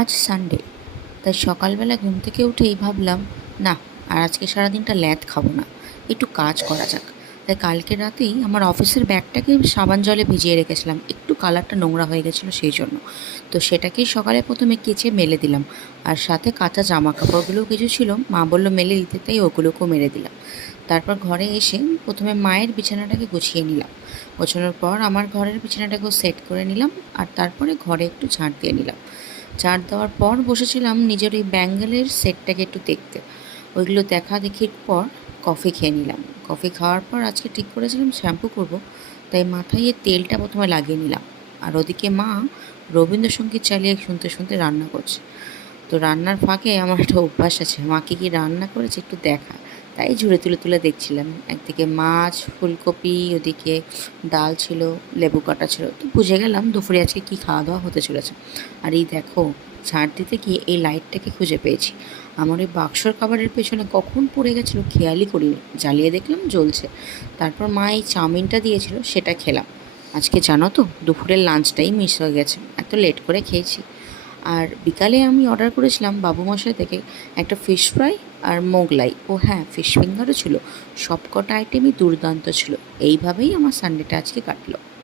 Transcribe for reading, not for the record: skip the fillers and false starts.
আজ সানডে, তাই সকালবেলা ঘুম থেকে উঠেই ভাবলাম, না আর আজকে সারাদিনটা ল্যাদ খাবো না, একটু কাজ করা যাক। তাই কালকে রাতেই আমার অফিসের ব্যাগটাকে সাবান জলে ভিজিয়ে রেখেছিলাম, একটু কালারটা নোংরা হয়ে গেছিলো সেই জন্য। তো সেটাকেই সকালে প্রথমে কেচে মেলে দিলাম, আর সাথে কাঁচা জামা কাপড়গুলোও কিছু ছিল, মা বললো মেলে দিতে, তাই ওগুলোকেও মেরে দিলাম। তারপর ঘরে এসে প্রথমে মায়ের বিছানাটাকে গুছিয়ে নিলাম। গোছানোর পর আমার ঘরের বিছানাটাকেও সেট করে নিলাম, আর তারপরে ঘরে একটু ঝাঁট দিয়ে নিলাম। ঝাঁট দেওয়ার পর বসেছিলাম নিজের ওই ব্যাঙ্গেলের সেটটাকে একটু দেখতে। ওইগুলো দেখা দেখির পর কফি খেয়ে নিলাম। কফি খাওয়ার পর আজকে ঠিক করেছিলাম শ্যাম্পু করব, তাই মাথায় এই তেলটা প্রথমে লাগিয়ে নিলাম। আর ওদিকে মা রবীন্দ্রসঙ্গীত চালিয়ে শুনতে শুনতে রান্না করছে। তো রান্নার ফাঁকে আমার একটা অভ্যাস আছে, মাকে কি রান্না করেছে একটু দেখা, তাই ঝুড়ে তুলে তুলে দেখছিলাম। একদিকে মাছ, ফুলকপি, ওদিকে ডাল ছিল, লেবু কাটা ছিল। তো বুঝে গেলাম দুপুরে আজকে কী খাওয়া দাওয়া হতে চলেছে। আর এই দেখো, ঝাড় দিতে গিয়ে এই লাইটটাকে খুঁজে পেয়েছি। আমার ওই বাক্সর খাবারের পেছনে কখন পড়ে গেছিলো খেয়ালই করিনি, জ্বালিয়ে দেখলাম জ্বলছে। তারপর মা এই চাউমিনটা দিয়েছিল, সেটা খেলাম। আজকে জানো তো, দুপুরের লাঞ্চটাই মিস হয়ে গেছে, এত লেট করে খেয়েছি। আর বিকালে আমি অর্ডার করেছিলাম বাবুমশাই থেকে একটা ফিশ ফ্রাই আর মোগলাই, ও হ্যাঁ, ফিশ ফিঙ্গারও ছিল। সব কটা আইটেমই দুর্দান্ত ছিল। এইভাবেই আমার সানডেটা আজকে কাটলো।